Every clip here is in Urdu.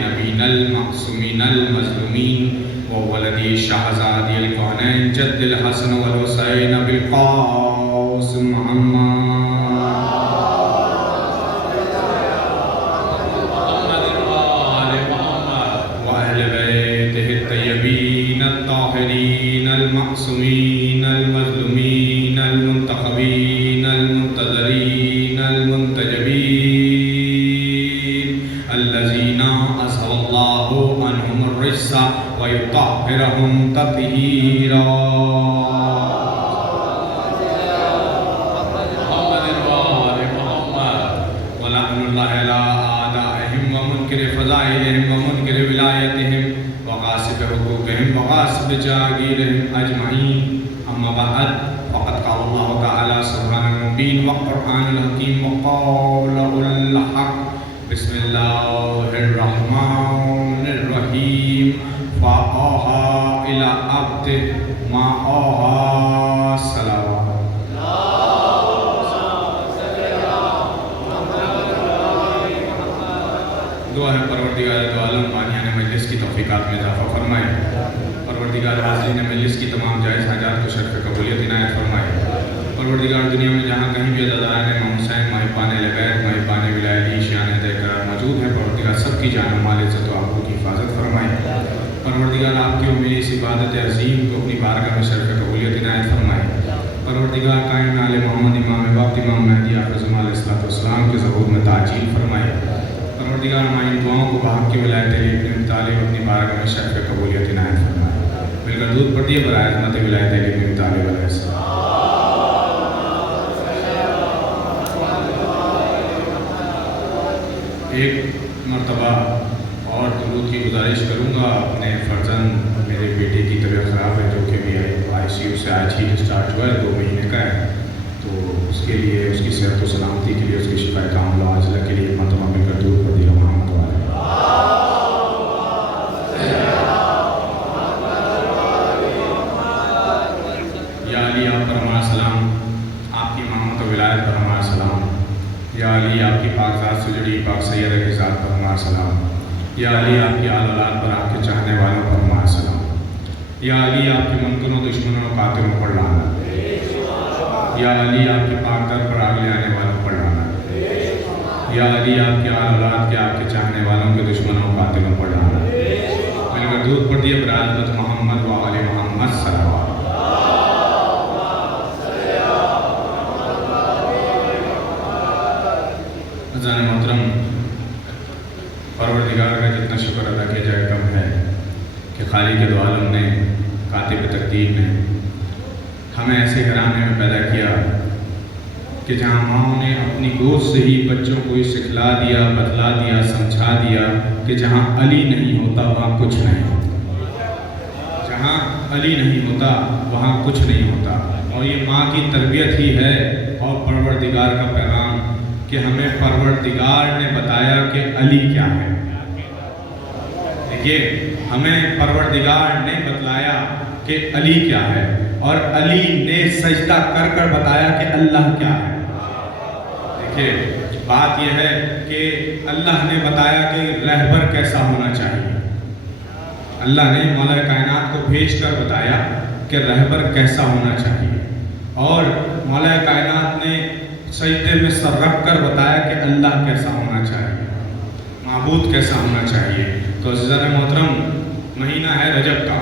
نبینا المعصومین المظلومین وولدی شہزادی الکونین جد الحسن والحسین بالقاسم محمد المعصومین المظلومین المنتخبین المنتظرین المنتجبین الذین اذهب اللہ عنہم الرجس ویطہرہم تطہیرا ولعن اللہ علی اعدائہم ومنکر فضائلہم ومنکر ولایتہم وغاصب حقوقهم وغاصب جاگیرهم اجمعین اما بعد فقد قال اللہ تعالی سبحانہ المبین والقرآن الحکیم وقوله الحق بسم اللہ الرحمن الرحیم فأوحى إلى عبده ما أوحى صلوات دعا ہے پروردگار دو عالم بانیان مجلس کی توفیقات میں اضافہ فرمائے، پروردگار حاضرین مجلس کی تمام جائز حاجات کو شرف قبولیت عنایت فرمائے، پروردگار دنیا میں جہاں کہیں بھی عزاداران امام حسین محبان اہل بیت محبان ولایت شان ہدایت قرار موجود ہیں، پروردگار سب کی جان و مال عزت و آبرو کی حفاظت فرمائے، پروردگار آپ کی امید اس عبادت عظیم کو اپنی بارگاہ میں شرف قبولیت عنایت فرمائے، پروردگار قائم آل محمد امام وقت امام مہدی آخر زمان علیہ السلام کے ظہور میں تعجیل فرمائے، پروردگار ہماری ان دعاؤں کو بحق کی ولایت علی ابن ابی طالب اپنی بارگاہ میں شرف قبولیت عنایت فرمائے، مل کر درود پڑھیے برائے عظمت ولایت علی ابن ابی طالب علیہ السلام۔ ایک مرتبہ اور درود کی گزارش کروں گا، اپنے فرزند میرے بیٹے کی طبیعت خراب ہے جو کہ بھی آئی سی یو سے آج ہی ڈسچارج ہوا ہے، 2 مہینے کا ہے، تو اس کے لیے اس کی صحت و سلامتی کے لیے اس کی شفا کاملہ عاجلہ کے لیے مرتبہ مل کر درود پڑھیے محمد والے۔ یا علی آپ پر ہمارا سلام، آپ کی امامت و ولایت پر ہمارا سلام، یا علی آپ کی پاکزات سجڑی پاک سید کی ذات پر ہمارا سلام، یا علی آپ کی آل اولاد پر آپ کے چاہنے والوں پر ہمارا سلام، یا علی آپ کے منکروں دشمنوں و قاتلوں پر لعنت، یا علی آپ کے پاک در پر آگ لے آنے والوں پر لعنت، یا علی آپ کے آل اولاد کے آپ کے چاہنے والوں کے دشمنوں و قاتلوں پر لعنت، مل کر درود پڑھ دیے برحضرت محمد و آل محمد صلوات۔ عزیزان محترم، پروردگار کا جتنا شکر ادا کیا جائے کم ہے کہ خالق دو عالم نے کاتب تقدیر نے ہمیں ایسے گھرانے میں پیدا کیا کہ جہاں ماں نے اپنی گود سے ہی بچوں کو یہ سکھلا دیا، بتلا دیا، سمجھا دیا کہ جہاں علی نہیں ہوتا وہاں کچھ نہیں ہوتا، جہاں علی نہیں ہوتا وہاں کچھ نہیں ہوتا، اور یہ ماں کی تربیت ہی ہے اور پروردگار کا پیغام کہ ہمیں پروردگار نے بتایا کہ علی کیا ہے۔ دیکھیے، ہمیں پروردگار نے بتلایا کہ علی کیا ہے، اور علی نے سجدہ کر کر بتایا کہ اللہ کیا ہے۔ دیکھیے، بات یہ ہے کہ اللہ نے بتایا کہ رہبر کیسا ہونا چاہیے، اللہ نے مولا کائنات کو بھیج کر بتایا کہ رہبر کیسا ہونا چاہیے، اور مولا کائنات نے سجدے میں سر رکھ کر بتایا کہ اللہ کیسا ہونا چاہیے، معبود کیسا ہونا چاہیے۔ تو عزیزان محترم، مہینہ ہے رجب کا،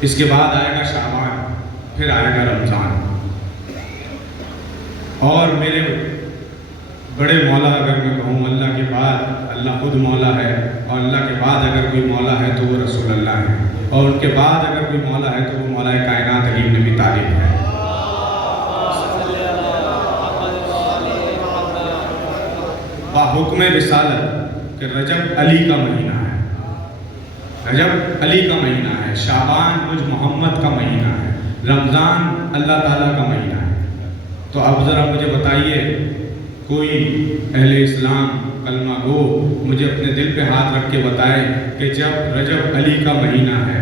اس کے بعد آئے گا شعبان، پھر آئے گا رمضان، اور میرے بڑے مولا اگر میں کہوں اللہ کے بعد، اللہ خود مولا ہے، اور اللہ کے بعد اگر کوئی مولا ہے تو وہ رسول اللہ ہے، اور ان کے بعد اگر کوئی مولا ہے تو وہ مولا کائنات علی ابن ابی طالب ہے۔ حکم رسالت کہ رجب علی کا مہینہ ہے، رجب علی کا مہینہ ہے، شعبان مجھ محمد کا مہینہ ہے، رمضان اللہ تعالیٰ کا مہینہ ہے۔ تو اب ذرا مجھے بتائیے، کوئی اہل اسلام کلمہ گو مجھے اپنے دل پہ ہاتھ رکھ کے بتائے کہ جب رجب علی کا مہینہ ہے،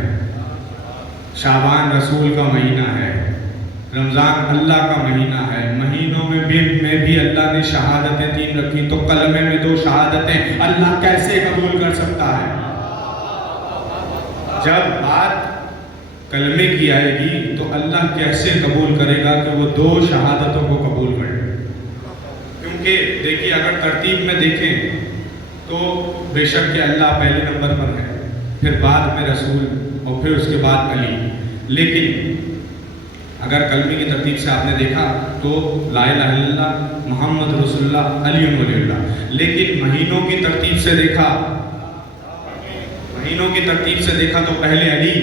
شعبان رسول کا مہینہ ہے، رمضان اللہ کا مہینہ ہے، مہینوں میں بھی اللہ نے شہادتیں 3 رکھی، تو کلمے میں 2 شہادتیں اللہ کیسے قبول کر سکتا ہے؟ جب بات کلمے کی آئے گی تو اللہ کیسے قبول کرے گا کہ وہ 2 شہادتوں کو قبول کرے؟ کیونکہ دیکھیے اگر ترتیب میں دیکھیں تو بے شک کہ اللہ پہلے نمبر پر ہے، پھر بعد میں رسول اور پھر اس کے بعد علی، لیکن اگر کلمے کی ترتیب سے آپ نے دیکھا تو لا الہ الا اللہ، محمد رسول اللہ، علی ولی اللہ، لیکن مہینوں کی ترتیب سے دیکھا تو پہلے علی،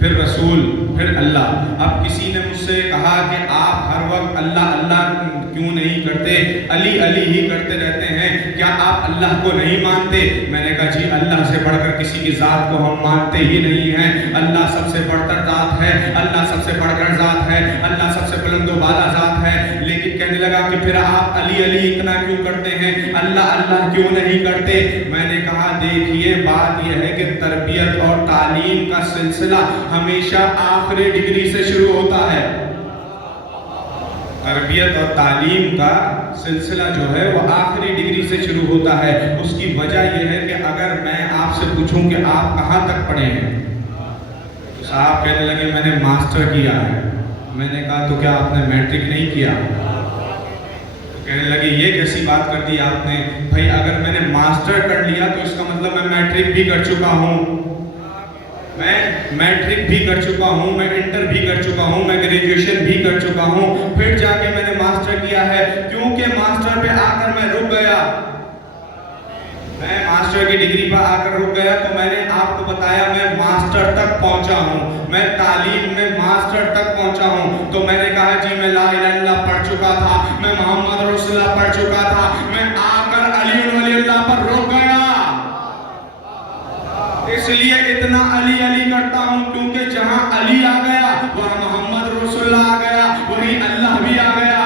پھر رسول، پھر اللہ۔ اب کسی نے مجھ سے کہا کہ آپ ہر وقت اللہ اللہ کیوں نہیں کرتے، علی علی ہی کرتے رہتے ہیں، کیا آپ اللہ کو نہیں مانتے؟ میں نے کہا جی اللہ سے بڑھ کر کسی کی ذات کو ہم مانتے ہی نہیں ہیں، اللہ سب سے بڑھ کر ذات ہے، اللہ سب سے بڑھ کر ذات ہے، اللہ سب سے بلند و بالا ذات ہے۔ لیکن کہنے لگا کہ پھر آپ علی علی اتنا کیوں کرتے ہیں، اللہ اللہ کیوں نہیں کرتے؟ میں نے کہا دیکھیے بات یہ ہے کہ تربیت اور تعلیم کا سلسلہ ہمیشہ آخری ڈگری سے شروع ہوتا ہے۔ تربیت اور تعلیم کا سلسلہ جو ہے وہ آخری ڈگری سے شروع ہوتا ہے۔ اس کی وجہ یہ ہے کہ اگر میں آپ سے پوچھوں کہ آپ کہاں تک پڑھے ہیں، تو صاحب کہنے لگے میں نے ماسٹر کیا ہے۔ میں نے کہا تو کیا آپ نے میٹرک نہیں کیا؟ تو کہنے لگے یہ کیسی بات کر دی آپ نے؟ بھائی اگر میں نے ماسٹر کر لیا تو اس کا مطلب میں میٹرک بھی کر چکا ہوں، میں میٹرک بھی کر چکا ہوں، میں انٹر بھی کر چکا ہوں، میں گریجویشن بھی کر چکا ہوں، پھر جا کے میں نے ماسٹر کیا ہے۔ کیونکہ ماسٹر پہ آ کر میں رک گیا، میں ماسٹر کی ڈگری پہ آ کر رک گیا، تو میں نے آپ کو بتایا میں ماسٹر تک پہنچا ہوں، میں تعلیم میں ماسٹر تک پہنچا ہوں۔ تو میں نے کہا جی میں لا الہ الا اللہ پڑھ چکا تھا، میں محمد رسول اللہ پڑھ چکا تھا، میں آ کر علی ولی اللہ پر رک گیا، اس لیے اتنا علی علی کرتا ہوں کیونکہ جہاں علی آ گیا وہاں محمد رسول اللہ آ گیا، وہیں اللہ بھی آ گیا۔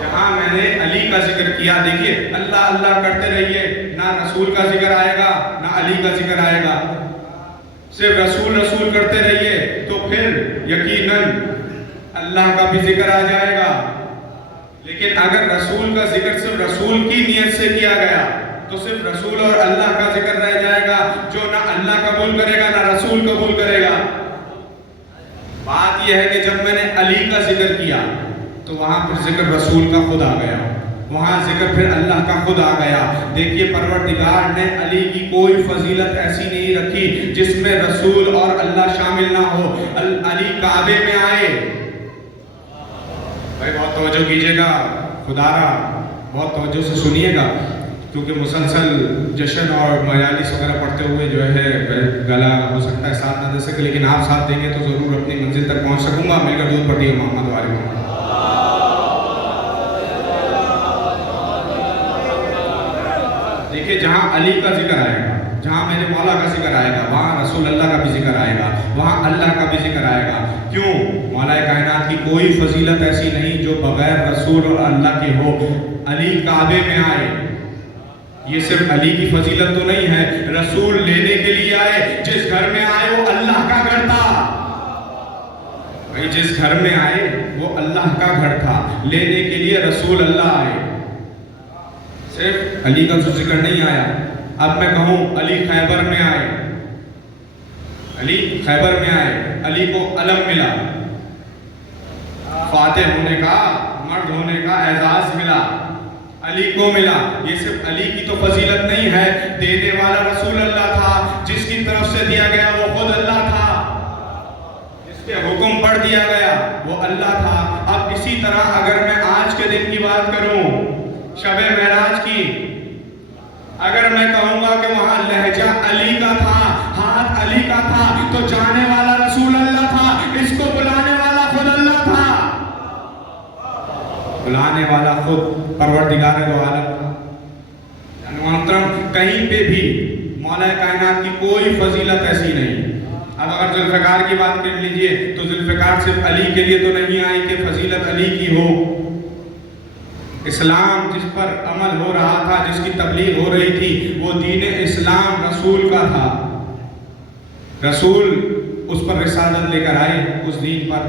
جہاں میں نے علی کا ذکر کیا، دیکھیے اللہ اللہ کرتے رہیے، نہ رسول کا ذکر آئے گا نہ علی کا ذکر آئے گا، صرف رسول رسول کرتے رہیے تو پھر یقیناً اللہ کا بھی ذکر آ جائے گا۔ لیکن اگر رسول کا ذکر صرف رسول کی نیت سے کیا گیا تو صرف رسول اور اللہ کا ذکر رہ جائے گا، جو نہ اللہ قبول کرے گا نہ رسول قبول کرے گا۔ بات یہ ہے کہ جب میں نے علی کا ذکر کیا تو وہاں پھر ذکر رسول کا خود آ گیا، وہاں ذکر پھر اللہ کا خود آ گیا۔ دیکھیے پروردگار نے علی کی کوئی فضیلت ایسی نہیں رکھی جس میں رسول اور اللہ شامل نہ ہو۔ علی کعبے میں آئے، بھائی بہت توجہ کیجئے گا، خدا را بہت توجہ سے سنیے گا، کیونکہ مسلسل جشن اور مجالس وغیرہ پڑھتے ہوئے جو ہے گلا ہو سکتا ہے ساتھ نہ دے سکے، لیکن آپ ساتھ دیں گے تو ضرور اپنی منزل تک پہنچ سکوں گا۔ مل کر دودھ پڑھیے محمد والے محمد۔ دیکھیے جہاں علی کا ذکر آئے گا، جہاں میرے مولا کا ذکر آئے گا، وہاں رسول اللہ کا بھی ذکر آئے گا، وہاں اللہ کا بھی ذکر آئے گا۔ کیوں؟ مولا کائنات کی کوئی فضیلت ایسی نہیں جو بغیر رسول اور اللہ کے ہو۔ علی کعبے میں آئے، یہ صرف علی کی فضیلت تو نہیں ہے، رسول لینے کے لیے آئے، جس گھر میں آئے وہ اللہ کا گھر تھا، بھائی جس گھر میں آئے وہ اللہ کا گھر تھا، لینے کے لیے رسول اللہ آئے، صرف علی کا ذکر نہیں آیا۔ اب میں کہوں علی خیبر میں آئے، علی خیبر میں آئے، علی کو علم ملا، فاتح ہونے کا، مرد ہونے کا اعزاز ملا، علی کو ملا۔ یہ صرف علی کی تو فضیلت نہیں ہے، دینے والا رسول اللہ تھا، جس کی طرف سے دیا گیا وہ خود اللہ تھا، جس کے حکم پڑھ دیا گیا وہ اللہ تھا۔ اب اسی طرح اگر میں آج کے دن کی بات کروں، شب معراج کی، اگر میں کہوں گا کہ وہاں لہجہ علی کا تھا، ہاتھ علی کا تھا، تو جانے والا رسول اللہ تھا، اس کو بلانے والا خود اللہ تھا، بلانے والا خود پروردگار دو عالم تھا۔ محترم کہیں پہ بھی مولا کائنات کی کوئی فضیلت ایسی نہیں۔ اب اگر ذوالفقار کی بات کر لیجئے تو ذوالفقار صرف علی کے لیے تو نہیں آئی کہ فضیلت علی کی ہو، اسلام جس پر عمل ہو رہا تھا، جس کی تبلیغ ہو رہی تھی، وہ دین اسلام رسول کا تھا، رسول اس پر رسالت لے کر آئے، اس دین پر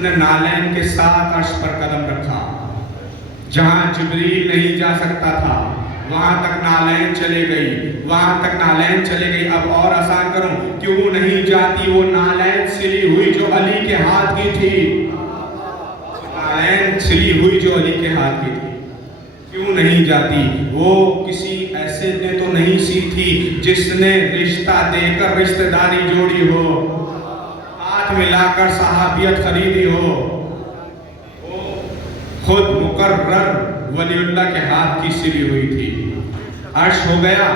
اپنے نالین کے ساتھ عرش پر قدم رکھا. جہاں جبریل نہیں جا سکتا تھا وہاں تک نالین چلے گئی، وہاں تک نالین چلے گئی. اب اور آسان کروں، کیوں نہیں جاتی وہ نالین سلی ہوئی جو علی کے ہاتھ کی تھی؟ نالین سلی ہوئی جو علی کے ہاتھ کی تھی کیوں نہیں جاتی؟ وہ کسی ایسے نے تو نہیں سی تھی جس نے رشتہ دے کر رشتہ داری جوڑی ہو، ہاتھ ملا کر صحابیت خریدی ہو. خود مقرر ولی اللہ کے ہاتھ کی سلی ہوئی تھی. عرش ہو گیا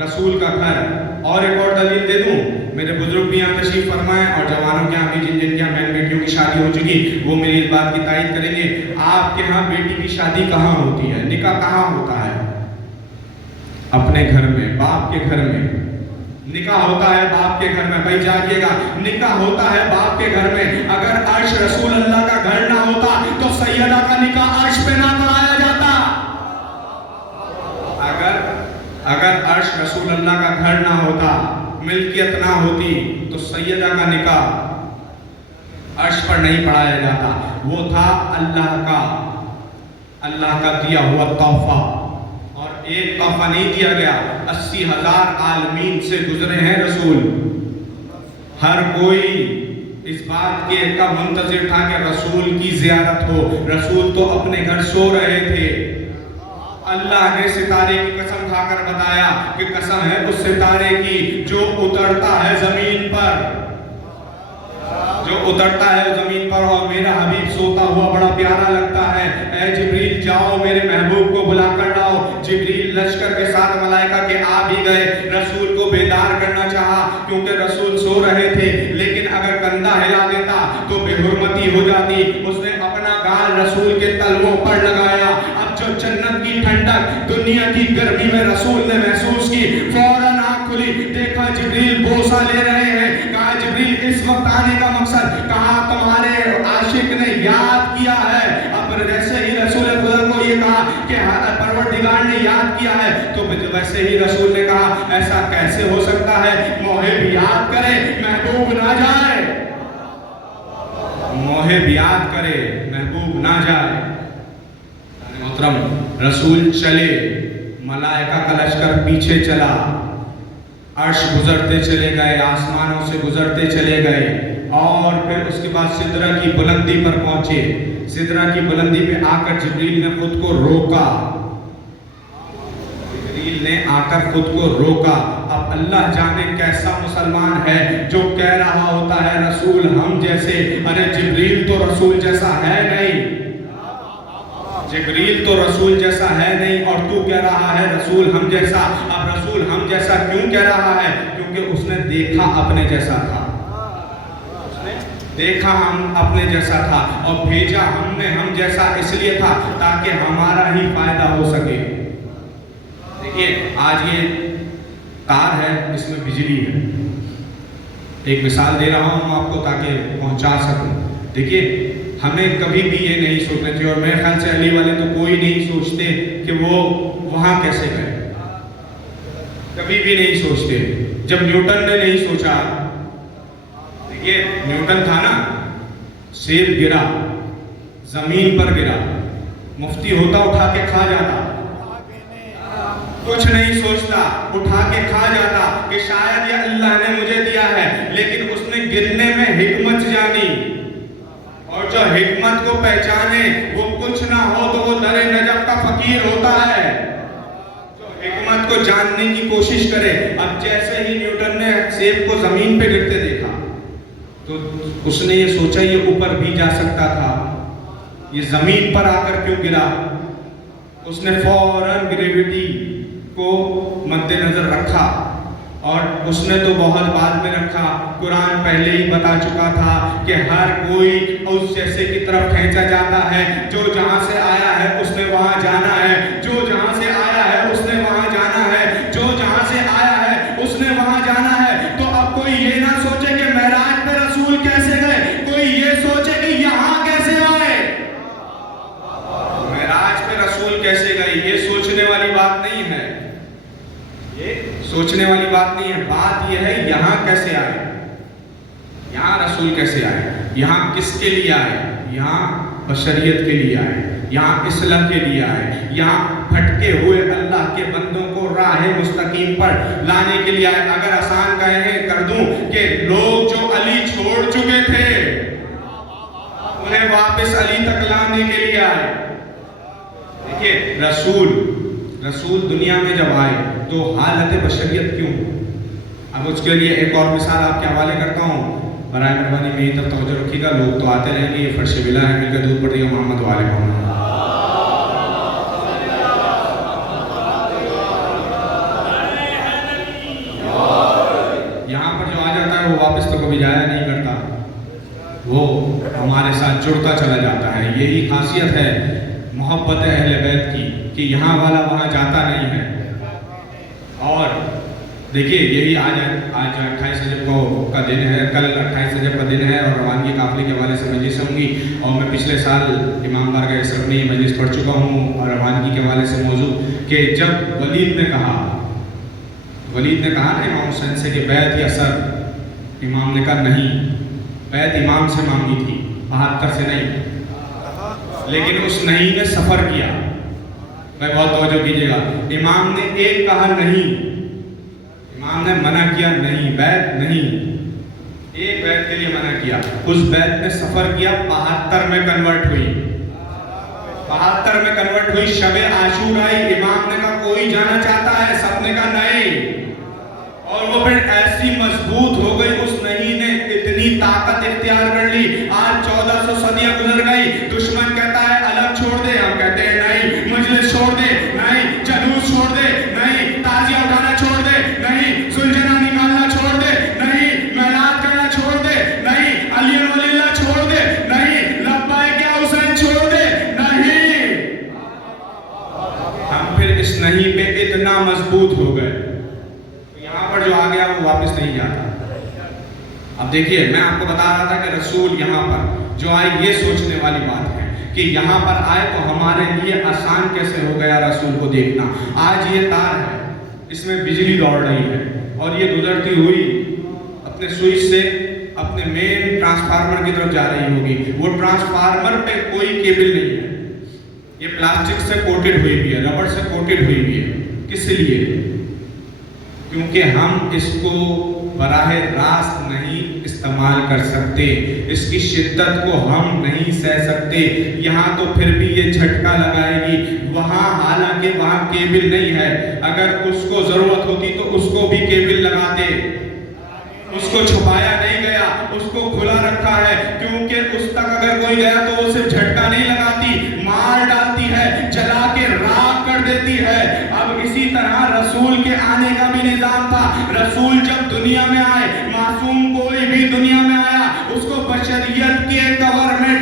رسول کا گھر. اور ایک اور دلیل دے دوں، میرے بزرگ بھی یہاں تشریف فرمائیں اور جوانوں کے یہاں بھی جن کے یہاں بہن بیٹیوں کی شادی ہو چکی وہ میری اس بات کی تائید کریں گے. آپ کے ہاں بیٹی کی شادی کہاں ہوتی ہے؟ نکاح کہاں ہوتا ہے؟ اپنے گھر میں، باپ کے گھر میں. نکاح ہوتا ہے باپ کے گھر میں. بھائی جاگیے گا، نکاح ہوتا ہے باپ کے گھر میں. اگر عرش رسول اللہ کا گھر نہ ہوتا تو سیدہ کا نکاح عرش پہ نہ کرایا جاتا. اگر عرش رسول اللہ کا گھر نہ ہوتا، ملکیت نہ ہوتی تو سیدہ کا نکاح عرش پر نہیں پڑھایا جاتا. وہ تھا اللہ کا دیا ہوا تحفہ. اور ایک تحفہ نہیں دیا گیا، 80,000 عالمین سے گزرے ہیں رسول. ہر کوئی اس بات کے کا منتظر تھا کہ رسول کی زیارت ہو. رسول تو اپنے گھر سو رہے تھے. اللہ نے ستارے کی قسم کھا کر بتایا کہ قسم ہے اس ستارے کی جو اترتا ہے زمین پر، جو اترتا ہے زمین پر اور میرا حبیب سوتا ہوا بڑا پیارا لگتا ہے. اے جبریل جاؤ میرے محبوب کو بلا کر لاؤ. جبریل لشکر کے ساتھ ملائکہ کے آ بھی گئے. رسول کو بیدار کرنا چاہا کیونکہ رسول سو رہے تھے، لیکن اگر کندھا ہلا دیتا تو بے حرمتی ہو جاتی. اس نے اپنا گال رسول کے تلووں پر لگایا. اب جو جنت کی ٹھنڈک دنیا کی گرمی میں رسول نے محسوس کی، فوراً آنکھ کھلی، دیکھا جبریل بوسہ لے رہے ہیں. کہا جبریل اس وقت آنے کا مقصد؟ کہا تمہارے عاشق نے یاد کیا ہے. اب جیسے ہی رسول خدا کو یہ کہا کہ پروردگار نے یاد کیا ہے تو ویسے ہی رسول نے کہا ایسا کیسے ہو سکتا ہے؟ محب یاد کرے محبوب نہ جائے. محب یاد کرے محبوب نہ جائے. محترم رسول چلے، ملائکہ کا لشکر پیچھے چلا. عرش گزرتے چلے گئے، آسمانوں سے گزرتے چلے گئے اور پھر اس کے بعد سدرہ کی بلندی پر پہنچے. سدرہ کی بلندی پہ آ کر جبریل نے خود کو روکا. جبریل نے آ کر خود کو روکا. اب اللہ جانے کیسا مسلمان ہے جو کہہ رہا ہوتا ہے رسول ہم جیسے. ارے جبریل تو رسول جیسا ہے نہیں، جبریل تو رسول جیسا ہے نہیں اور تو کہہ رہا ہے رسول ہم جیسا. اب رسول ہم جیسا کیوں کہہ رہا ہے؟ کیونکہ اس نے دیکھا اپنے جیسا تھا. دیکھا ہم اپنے جیسا تھا اور بھیجا ہم جیسا اس لیے تھا تاکہ ہمارا ہی فائدہ ہو سکے. دیکھیے آج یہ تار ہے، اس میں بجلی ہے. ایک مثال دے رہا ہوں آپ کو تاکہ پہنچا سکوں. دیکھیے ہمیں کبھی بھی یہ نہیں سوچنا چاہیے اور میرے خیال سے علی والے تو کوئی نہیں سوچتے کہ وہ وہاں کیسے گئے. کبھی بھی نہیں سوچتے. جب نیوٹن نے نہیں سوچا، دیکھیے نیوٹن تھا نا، سیب گرا زمین پر گرا، مفتی ہوتا اٹھا کے کھا جاتا. کچھ نہیں سوچتا، اٹھا کے کھا جاتا کہ شاید یہ اللہ نے مجھے دیا ہے. لیکن اس نے گرنے میں حکمت جانی اور جو حکمت کو پہچانے وہ کچھ نہ ہو تو وہ در نجف کا فقیر ہوتا ہے. جو حکمت کو جاننے کی کوشش کرے. اب جیسے ہی نیوٹن نے سیب کو زمین پہ گرتے دیکھا تو اس نے یہ سوچا یہ اوپر بھی جا سکتا تھا، یہ زمین پر آ کر کیوں گرا؟ اس نے فوراً گریویٹی کو مد نظر رکھا اور اس نے تو بہت بعد میں رکھا. قرآن پہلے ہی بتا چکا تھا کہ ہر کوئی اس جیسے کی طرف کھینچا جاتا ہے. جو جہاں سے آیا ہے اس نے وہاں جانا ہے. جو جہاں سے آیا ہے اس نے وہاں جانا ہے. جو جہاں سے آیا ہے اس نے وہاں جانا ہے. تو اب کوئی یہ نہ سوچے کہ معراج پہ رسول کیسے گئے، کوئی یہ سوچے کہ یہاں کیسے آئے. معراج پہ رسول کیسے گئے یہ سوچنے والی بات نہیں ہے. یہ سوچنے والی بات نہیں ہے. بات یہ ہے یہاں کیسے آئے، یہاں رسول کیسے آئے، یہاں کس کے لیے آئے. یہاں بشریت کے لیے آئے، یہاں اصلاح کے لیے آئے، یہاں بھٹکے ہوئے اللہ کے بندوں کو راہ مستقیم پر لانے کے لیے آئے۔ اگر آسان کر دوں کہ لوگ جو علی چھوڑ چکے تھے انہیں واپس علی تک لانے کے لیے آئے۔ دیکھیے رسول دنیا میں جب آئے تو حالت بشریت کیوں؟ اب اس کے لیے ایک اور مثال آپ کے حوالے کرتا ہوں، برائے مہربانی میری طرف توجہ رکھیے گا، لوگ تو آتے رہیں گے، یہ فرش بلا ہے، مل کے دودھ پڑے گا محمد والے محمد۔ یہاں پر جو آ جاتا ہے وہ واپس تو کبھی جایا نہیں کرتا، وہ ہمارے ساتھ جڑتا چلا جاتا ہے۔ یہی خاصیت ہے محبت اہل بیت کی کہ یہاں والا وہاں جاتا نہیں ہے۔ اور دیکھیے یہی آج 28 رجب کا دن ہے، کل 28 رجب کا دن ہے اور روانگی قافلے کے حوالے سے مجلس ہوں گی، اور میں پچھلے سال امام بارگاہ اسرف میں یہ مجلس پڑھ چکا ہوں، اور روانگی کے حوالے سے موضوع کہ جب ولید نے کہا نا امام حسین سے کہ بیعت یا سر، امام نے کہا نہیں، بیعت امام سے مانگی تھی، 72 سے نہیں، لیکن اس نہیں نے سفر کیا۔ میں بہت توجہ کیجیے گا، امام نے ایک کہا نہیں، امام نے منع کیا نہیں، بیعت نہیں، ایک بیعت کے لیے منع کیا، اس بیعت نے سفر کیا، 72 میں کنورٹ ہوئی، 72 میں کنورٹ ہوئی، شب عاشور آئی، امام نے کہا کوئی جانا چاہتا ہے، سب نے کہا نہیں، اور وہ پھر ایسی مضبوط ہو گئی، اس نہیں نے اتنی طاقت اختیار کر لی۔ آج 1400 صدیاں گزر گئی، دشمن کہتا ہے الگ چھوڑ دے، ہم کہتے ہیں نہیں، مجلس چھوڑ دے نہیں، جلوس چھوڑ دے نہیں، تعزیہ اٹھانا چھوڑ دے نہیں، سلجھنا نکالنا چھوڑ دے نہیں، میلاد کرنا چھوڑ دے نہیں، علی ولی اللہ چھوڑ دے نہیں، لبیک یا حسین چھوڑ دے نہیں۔ ہم پھر اس نہیں پہ اتنا مضبوط ہو گئے، یہاں پر جو آ گیا وہ واپس نہیں جاتا۔ اب دیکھیے میں آپ کو بتا رہا تھا کہ رسول یہاں پر جو آئے، یہ سوچنے والی بات ہے کہ یہاں پر آئے تو ہمارے لیے آسان کیسے ہو گیا رسول کو دیکھنا۔ آج یہ تار ہے، اس میں بجلی دوڑ رہی ہے، اور یہ گزرتی ہوئی اپنے سوئچ سے اپنے مین ٹرانسفارمر کی طرف جا رہی ہوگی، وہ ٹرانسفارمر پہ کوئی کیبل نہیں ہے، یہ پلاسٹک سے کوٹڈ ہوئی بھی ہے، ربڑ سے کوٹڈ ہوئی بھی ہے۔ کس لیے؟ کیونکہ ہم اس کو براہ راست نہیں استعمال کر سکتے، اس کی شدت کو ہم نہیں سہ سکتے۔ یہاں تو پھر بھی یہ جھٹکا لگائے گی، وہاں حالانکہ وہاں کیبل نہیں ہے، اگر اس کو ضرورت ہوتی تو اس کو بھی کیبل لگاتے، اس کو چھپایا نہیں گیا، اس کو کھلا رکھا ہے، کیونکہ اس تک اگر کوئی گیا تو وہ صرف جھٹکا نہیں لگاتی، مار ڈالتی ہے، جلا کے راکھ کر دیتی ہے۔ اب اسی طرح رسول کے آنے کا بھی نظام تھا۔ رسول جب دنیا میں آئے، معصوم کوئی بھی دنیا میں آیا، اس کو بشریت کے کور میں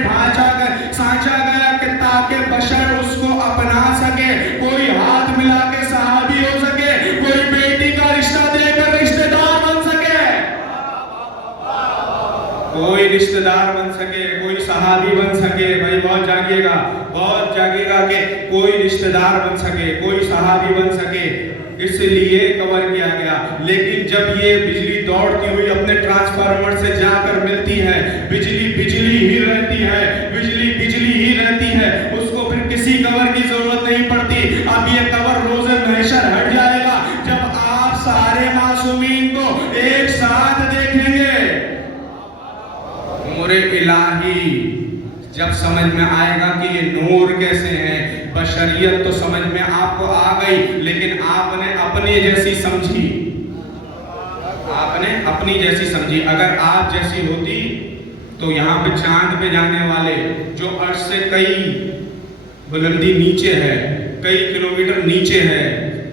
سانچا گیا کہ تاکہ بشر اس کو اپنا سکے، کوئی ہاتھ ملا کے صحابی ہو سکے، کوئی بیٹی کا رشتہ دے کر رشتہ دار بن سکے، کوئی رشتہ دار بن سکے، کوئی صحابی بن سکے۔ بھائی بہت جاگیے گا کہ کوئی رشتہ دار بن سکے، کوئی صحابی بن سکے، اس لیے کور کیا گیا۔ لیکن جب یہ بجلی دوڑتی ہوئی اپنے ٹرانسفارمر سے جا کر ملتی ہے، بجلی ہی رہتی ہے، بجلی ہی رہتی ہے، اس کو پھر کسی کور کی ضرورت نہیں پڑتی۔ اب یہ کور روز محشر ہٹ جائے گا جب آپ سارے معصومین کو ایک ساتھ دیکھیں گے۔ نور الہی جب سمجھ میں آئے گا کہ یہ نور کیسے ہیں، بشریت تو سمجھ میں آپ کو آ گئی، لیکن آپ نے اپنی جیسی سمجھی، اگر آپ جیسی ہوتی تو یہاں پہ چاند پہ جانے والے جو عرش سے کئی بلندی نیچے ہے، کئی کلومیٹر نیچے ہے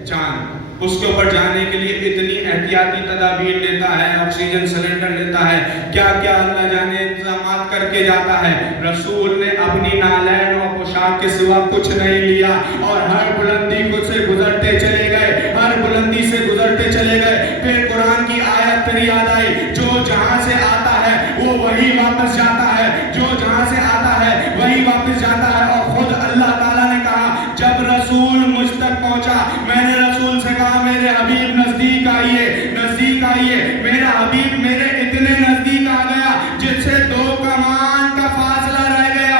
چاند، اس کے اوپر جانے کے لیے اتنی احتیاطی تدابیر لیتا ہے، آکسیجن سلنڈر لیتا ہے، کیا کیا اللہ جانے انتظامات کر کے جاتا ہے۔ رسول نے اپنی نالین اور پوشاک کے سوا کچھ نہیں لیا، اور ہر بلندی سے گزرتے چلے گئے، ہر بلندی سے گزرتے چلے گئے۔ پھر قرآن کی آیت پھر یاد آئی، جو جہاں سے آتا ہے وہ وہی واپس جاتا ہے، جو جہاں سے آتا ہے وہی واپس جاتا ہے۔ اور خود اللہ تعالیٰ نے کہا جب رسول مجھ تک پہنچا، میں نے رسول سے کہا میرے حبیب نزدیک آئیے، میرا حبیب میرے اتنے نزدیک آ گیا جس سے 2 کمان کا فاصلہ رہ گیا۔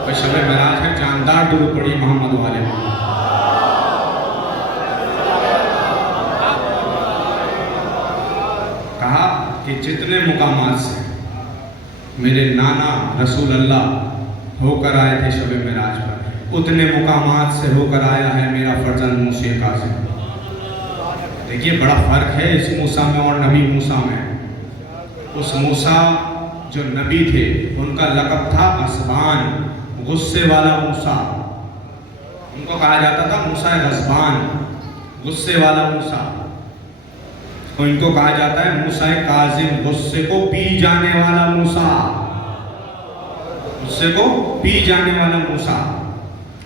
وہ شب معراج ہے، جاندار درود پڑھی محمد والے میں۔ کہا کہ جتنے مقامات سے میرے نانا رسول اللہ ہو کر آئے تھے شب معراج پر، اتنے مقامات سے ہو کر آیا ہے میرا فرزند موسیٰ کاظم۔ دیکھیے بڑا فرق ہے اس موسیٰ میں اور نبی موسیٰ میں۔ اس موسیٰ جو نبی تھے ان کا لقب تھا غضبان، غصے والا موسیٰ، ان کو کہا جاتا تھا موسیٰ غضبان، غصے والا موسیٰ۔ تو ان کو کہا جاتا ہے موسیٰ کاظم، غصے کو پی جانے والا موسیٰ، غصے کو پی جانے والا موسیٰ۔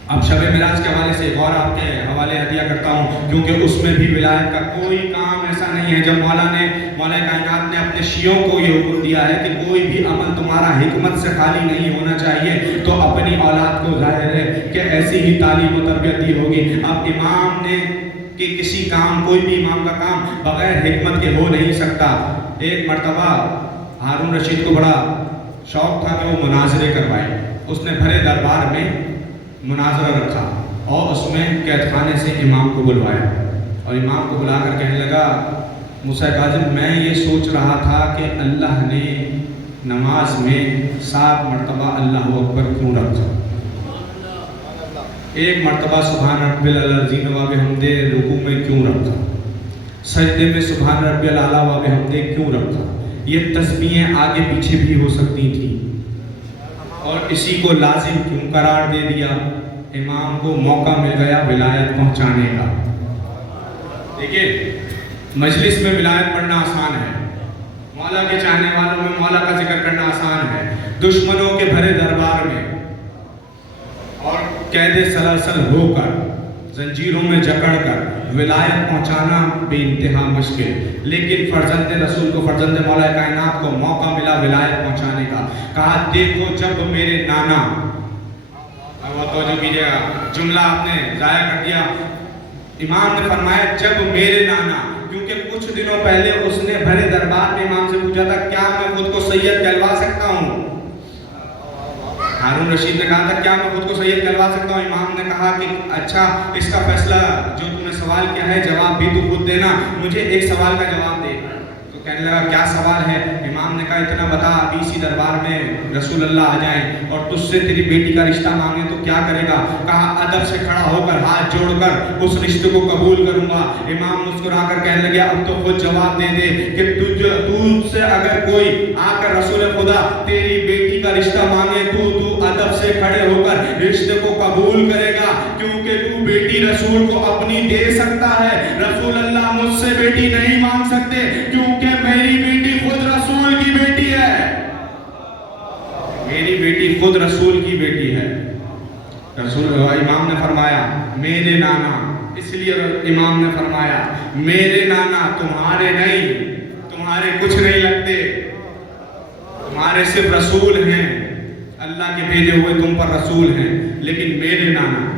اب شب معراج کے حوالے سے ایک اور آپ کے حوالے ہدیہ کرتا ہوں، کیونکہ اس میں بھی ولایت کا کوئی کام ایسا نہیں ہے۔ جب مولا کائنات نے اپنے شیعوں کو یہ حکم دیا ہے کہ کوئی بھی عمل تمہارا حکمت سے خالی نہیں ہونا چاہیے، تو اپنی اولاد کو ظاہر ہے کہ ایسی ہی تعلیم و تربیت دی ہوگی۔ اب امام نے کہ کسی کام، کوئی بھی امام کا کام بغیر حکمت کے ہو نہیں سکتا۔ ایک مرتبہ ہارون رشید کو بڑا شوق تھا کہ وہ مناظرے کروائے۔ اس نے بھرے دربار میں مناظرہ رکھا اور اس میں قید خانے سے امام کو بلوایا، اور امام کو بلا کر کہنے لگا موسیٰ کاظم، میں یہ سوچ رہا تھا کہ اللہ نے نماز میں 7 مرتبہ اللہ اکبر کیوں رکھا؟ ایک مرتبہ سبحان ربی العظیم و بحمدہ رکوع میں کیوں رکھا؟ سجدے میں سبحان ربی الاعلیٰ و بحمدہ کیوں رکھا؟ یہ تسبیحیں آگے پیچھے بھی ہو سکتی تھیں، اور اسی کو لازم کیوں قرار دے دیا؟ امام کو موقع مل گیا ولایت پہنچانے کا۔ دیکھیے مجلس میں ولایت پڑھنا آسان ہے، مولا کے چاہنے والوں میں مولا کا ذکر کرنا آسان ہے، دشمنوں کے بھرے دربار میں اور قید سلاسل ہو کر، زنجیروں میں جکڑ کر ولایت پہنچانا بے انتہا مشکل، لیکن فرزند رسول کو، فرزند مولا کائنات کو موقع ملا ولایت پہنچانے کا۔ کہا دیکھو جب میرے نانا، وہ توجہ کیجیے گا، جملہ آپ نے ضائع کر دیا۔ امام نے فرمایا جب میرے نانا، کیونکہ کچھ دنوں پہلے اس نے بھرے دربار میں امام سے پوچھا تھا کیا میں خود کو سید کہلوا سکتا ہوں؟ ہارون رشید نے کہا تھا کیا میں خود کو سید کہلوا سکتا ہوں؟ امام نے کہا کہ اچھا اس کا فیصلہ جو تم نے سوال کیا ہے جواب بھی تو خود دینا، مجھے ایک سوال کا جواب دے۔ تو کہنے لگا کیا سوال ہے؟ امام نے کہا اتنا بتا، ابھی اسی دربار میں رسول اللہ آ جائیں اور تجھ سے تیری بیٹی کا رشتہ مانگے تو کیا کرے گا؟ کہا ادب سے کھڑا ہو کر ہاتھ جوڑ کر اس رشتے کو قبول کروں گا۔ امام مسکرا کر کہنے لگے اب تو خود جواب دے دے کہ تجھ سے اگر کوئی آ کر رسول خدا تیری بیٹی کا رشتہ مانگے تو ادب سے کھڑے ہو کر رشتے کو قبول کرے گا، کیونکہ تو بیٹی رسول کو اپنی دے سکتا ہے۔ رسول اللہ مجھ سے بیٹی نہیں مانگ سکتے کیونکہ میری بیٹی خود رسول کی بیٹی ہے، میری بیٹی خود رسول کی بیٹی ہے۔ امام نے فرمایا میرے نانا، اس لیے امام نے فرمایا میرے نانا تمہارے نہیں، تمہارے کچھ نہیں لگتے، تمہارے صرف رسول ہیں، اللہ کے بھیجے ہوئے تم پر رسول ہیں، لیکن میرے نانا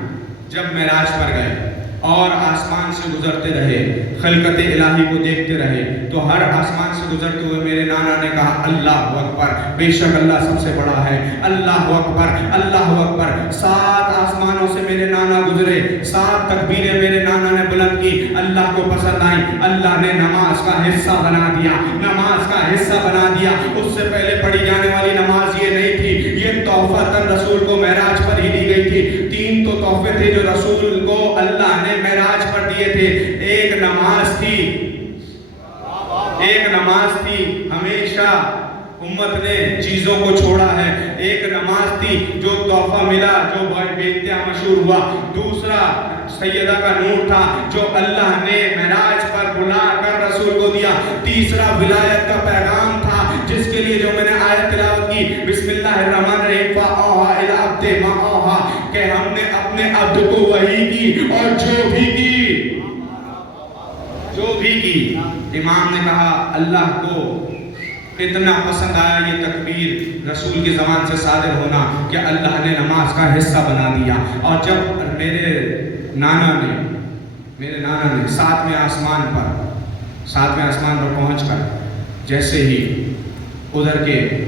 جب معراج پر گئے اور آسمان سے گزرتے رہے، خلقت الہی کو دیکھتے رہے، تو ہر آسمان سے گزرتے ہوئے میرے نانا نے کہا اللہ اکبر، بے شک اللہ سب سے بڑا ہے، اللہ اکبر، اللہ اکبر۔ 7 آسمانوں سے میرے نانا گزرے، 7 تکبیریں میرے نانا نے بلند کی، اللہ کو پسند آئی، اللہ نے نماز کا حصہ بنا دیا، نماز کا حصہ بنا دیا۔ اس سے پہلے پڑھی جانے والی نماز یہ نہیں تھی، یہ تحفۃً رسول کو معراج پر ہی دی گئی تھی۔ 3 تو تحفے تھے جو رسول کو اللہ نے معراج پر دیے تھے، ایک نماز تھی، ایک نماز تھی، ہمیشہ امت نے چیزوں کو چھوڑا ہے، ایک نماز تھی جو تحفہ ملا جو بے انتہا مشہور ہوا، دوسرا سیدہ کا نور تھا جو اللہ نے معراج پر بلا کر رسول کو دیا، تیسرا ولایت کا پیغام تھا جس کے لیے جو میں نے آیت تلاوت کی بسم اللہ الرحمن الرحیم فَأَوْحَىٰ إِلَىٰ عَبْدِهِ مَا أَوْحَىٰ، کہ ہم نے اپنے عبد کو وحی کی اور جو بھی کی، جو بھی کی۔ امام نے کہا اللہ کو اتنا پسند آیا یہ تکبیر رسول کی زبان سے صادر ہونا کہ اللہ نے نماز کا حصہ بنا دیا۔ اور جب میرے نانا نے 7ویں آسمان پر پہنچ کر جیسے ہی ادھر کے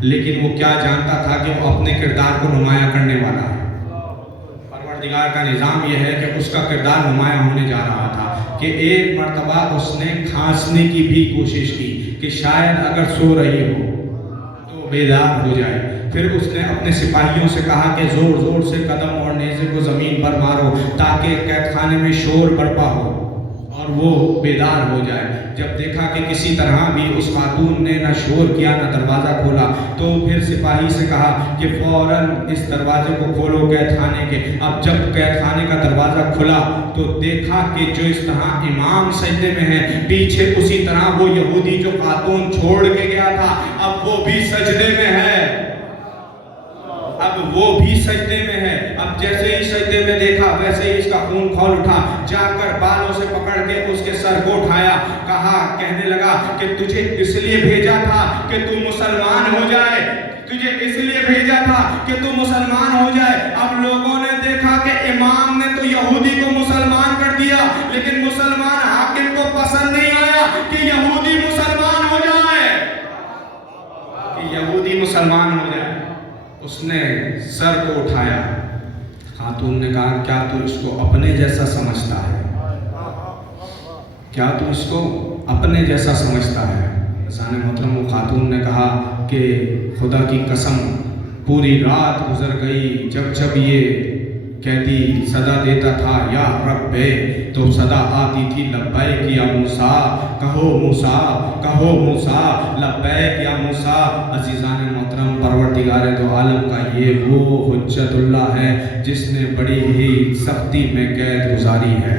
لیکن وہ کیا جانتا تھا کہ وہ اپنے کردار کو نمایاں کرنے والا ہے۔ پروردگار کا نظام یہ ہے کہ اس کا کردار نمایاں ہونے جا رہا تھا کہ ایک مرتبہ اس نے کھانسنے کی بھی کوشش کی کہ شاید اگر سو رہی ہو تو بیدار ہو جائے۔ پھر اس نے اپنے سپاہیوں سے کہا کہ زور زور سے قدم اور نیزے کو زمین پر مارو تاکہ قید خانے میں شور برپا ہو اور وہ بیدار ہو جائے۔ جب دیکھا کہ کسی طرح بھی اس خاتون نے نہ شور کیا نہ دروازہ کھولا تو پھر سپاہی سے کہا کہ فوراً اس دروازے کو کھولو قید خانے کے۔ اب جب قید خانے کا دروازہ کھلا تو دیکھا کہ جو اس طرح امام سجدے میں ہے پیچھے اسی طرح وہ یہودی جو خاتون چھوڑ کے گیا تھا اب وہ بھی سجدے میں ہے، اب وہ بھی سجدے میں ہے۔ اب جیسے ہی سجدے میں دیکھا ویسے ہی اس کا خون کھول اٹھا، جا کر بالوں سے پکڑ کے اس کے سر کو اٹھایا، کہنے لگا کہ تجھے اس لیے بھیجا تھا کہ تو مسلمان ہو جائے، تجھے اس لیے بھیجا تھا کہ تو مسلمان ہو جائے۔ اب لوگوں نے دیکھا کہ امام نے تو یہودی کو مسلمان کر دیا لیکن مسلمان حاکم کو پسند نہیں آیا کہ یہودی مسلمان ہو جائے، کہ یہودی مسلمان ہو جائے۔ اس نے سر کو اٹھایا، خاتون نے کہا کیا تو اس کو اپنے جیسا سمجھتا ہے، کیا تو اس کو اپنے جیسا سمجھتا ہے؟ عزیزان محترم، وہ خاتون نے کہا کہ خدا کی قسم پوری رات گزر گئی، جب جب یہ قیدی صدا دیتا تھا یا رب تو صدا آتی تھی لبیک یا موسیٰ، کہو موسیٰ، کہو موسیٰ، لبیک یا موسیٰ۔ عزیزان محترم، پروردگار دو عالم کا یہ وہ حجت اللہ ہے جس نے بڑی ہی سختی میں قید گزاری ہے۔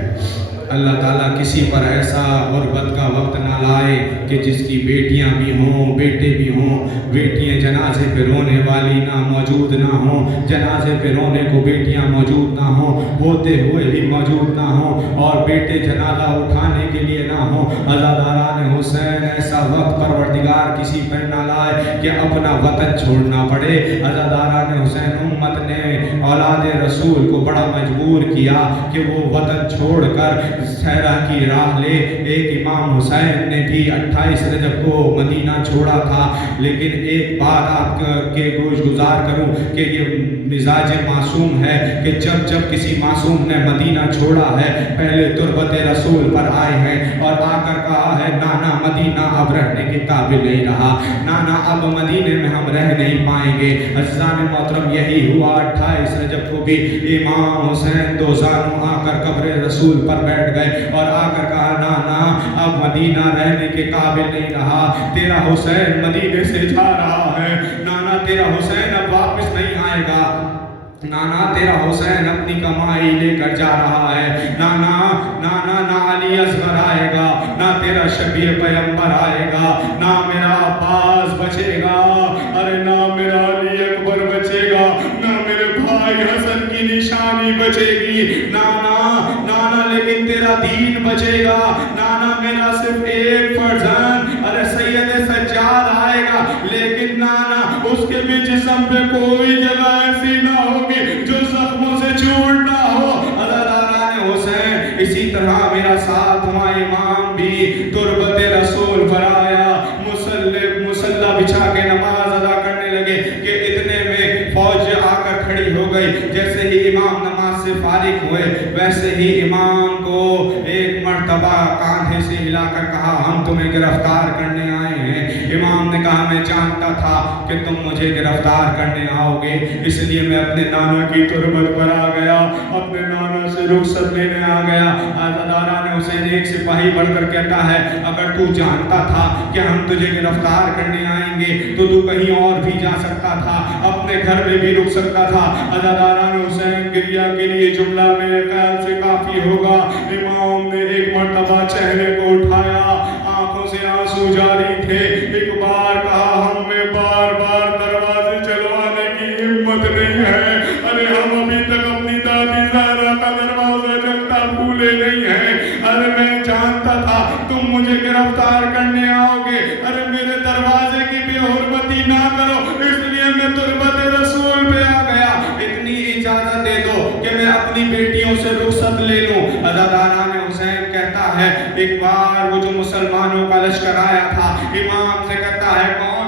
اللہ تعالیٰ کسی پر ایسا غربت کا وقت نہ لائے کہ جس کی بیٹیاں بھی ہوں بیٹے بھی ہوں، بیٹیاں جنازے پہ رونے والی نہ موجود نہ ہوں، جنازے پہ رونے کو بیٹیاں موجود نہ ہوں، ہوتے ہوئے بھی موجود نہ ہوں، اور بیٹے جنازہ اٹھانے کے لیے نہ ہوں۔ عزاداران حسین ایسا وقت پروردگار کسی پر نہ لائے کہ اپنا وطن چھوڑنا پڑے۔ عزاداران حسین امت نے اولاد رسول کو بڑا مجبور کیا کہ وہ وطن چھوڑ کر صحرا کی راہ لے۔ ایک امام حسین نے بھی 28 رجب کو مدینہ چھوڑا تھا، لیکن ایک بات آپ کے گوش گزار کروں کہ یہ مزاج معصوم ہے کہ جب جب کسی معصوم نے مدینہ چھوڑا ہے پہلے تربت رسول پر آئے ہیں اور آ کر کہا ہے نانا مدینہ اب رہنے کے قابل نہیں رہا، نانا اب مدینے میں ہم رہ نہیں پائیں گے۔ عزیزان محترم، یہی ہوا 28 رجب کو بھی امام حسین دو زانو آ کر قبر رسول پر بیٹھ گئے اور آ کر کہا نانا اب مدینہ رہنے کے قابل نہیں رہا، تیرا حسین مدینے سے جا رہا ہے، نانا تیرا حسین اب واپس نہیں آئے گا، نانا تیرا حسین اپنی کمائی لے کر جا رہا ہے، نانا نانا نہ علی اصغر آئے گا، نہ تیرا شبیہ پیغمبر آئے گا، نہ میرا عباس بچے گا، ارے نہ میرا علی اکبر بچے گا، نہ میرے بھائی حسن کی نشانی بچے گی، نانا نانا لیکن تیرا دین بچے گا، نانا میرا صرف ایک فرزند ارے سید سجاد آئے گا، لیکن نانا اس کے بھی جسم پہ کوئی جگہ ایسی نہ ہوگی جو زخموں سے چوٹ نہ ہو۔ عزاداران حسین، اسی طرح میرا ساتواں امام بھی تربت رسول پر آیا، مصلی بچھا کے نماز ادا کرنے لگے کہ اتنے میں فوج آ کر کھڑی ہو گئی۔ جیسے ہی امام نماز سے فارغ ہوئے ویسے ہی امام کو ایک مرتبہ کاندھے سے ہلا کر کہا ہم تمہیں گرفتار کرنے آئے ہیں۔ امام نے کہا میں جانتا تھا کہ تم مجھے گرفتار کرنے آؤ گے، اس لیے میں اپنے نانا کی تربت پر آ گیا، اپنے نانا سے رخصت لینے آ گیا۔ عزاداران حسین، ایک سپاہی بڑھ کر کہتا ہے اگر تو جانتا تھا کہ ہم تجھے گرفتار کرنے آئیں گے تو تو کہیں اور بھی جا سکتا تھا، اپنے گھر میں بھی رک سکتا تھا۔ عزاداران حسین، گریہ کے لیے جملہ میرے خیال سے کافی ہوگا۔ امام نے ایک مرتبہ چہرے کو اٹھایا، آنکھوں سے آنسو جاری تھے، ایک بار کہا ہم میں بار بار دروازے چلوانے کی ہمت نہیں ہے، ارے ہم ابھی تک اپنی دادی زہرا کا دروازہ چلتا بھولے نہیں ہیں، ارے میں جانتا تھا تم مجھے گرفتار کرنے آؤ گے، ارے میرے دروازے کی بے حرمتی نہ کرو، اس لیے میں تربت رسول پہ آ گیا، اتنی اجازت دے دو کہ میں اپنی بیٹیوں سے رخصت لے لوں۔ عزاداران حسین کہتا ہے ایک بار وہ جو مسلمانوں کا لشکر آیا تھا، امام سے کہتا ہے کون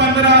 15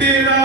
13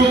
2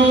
2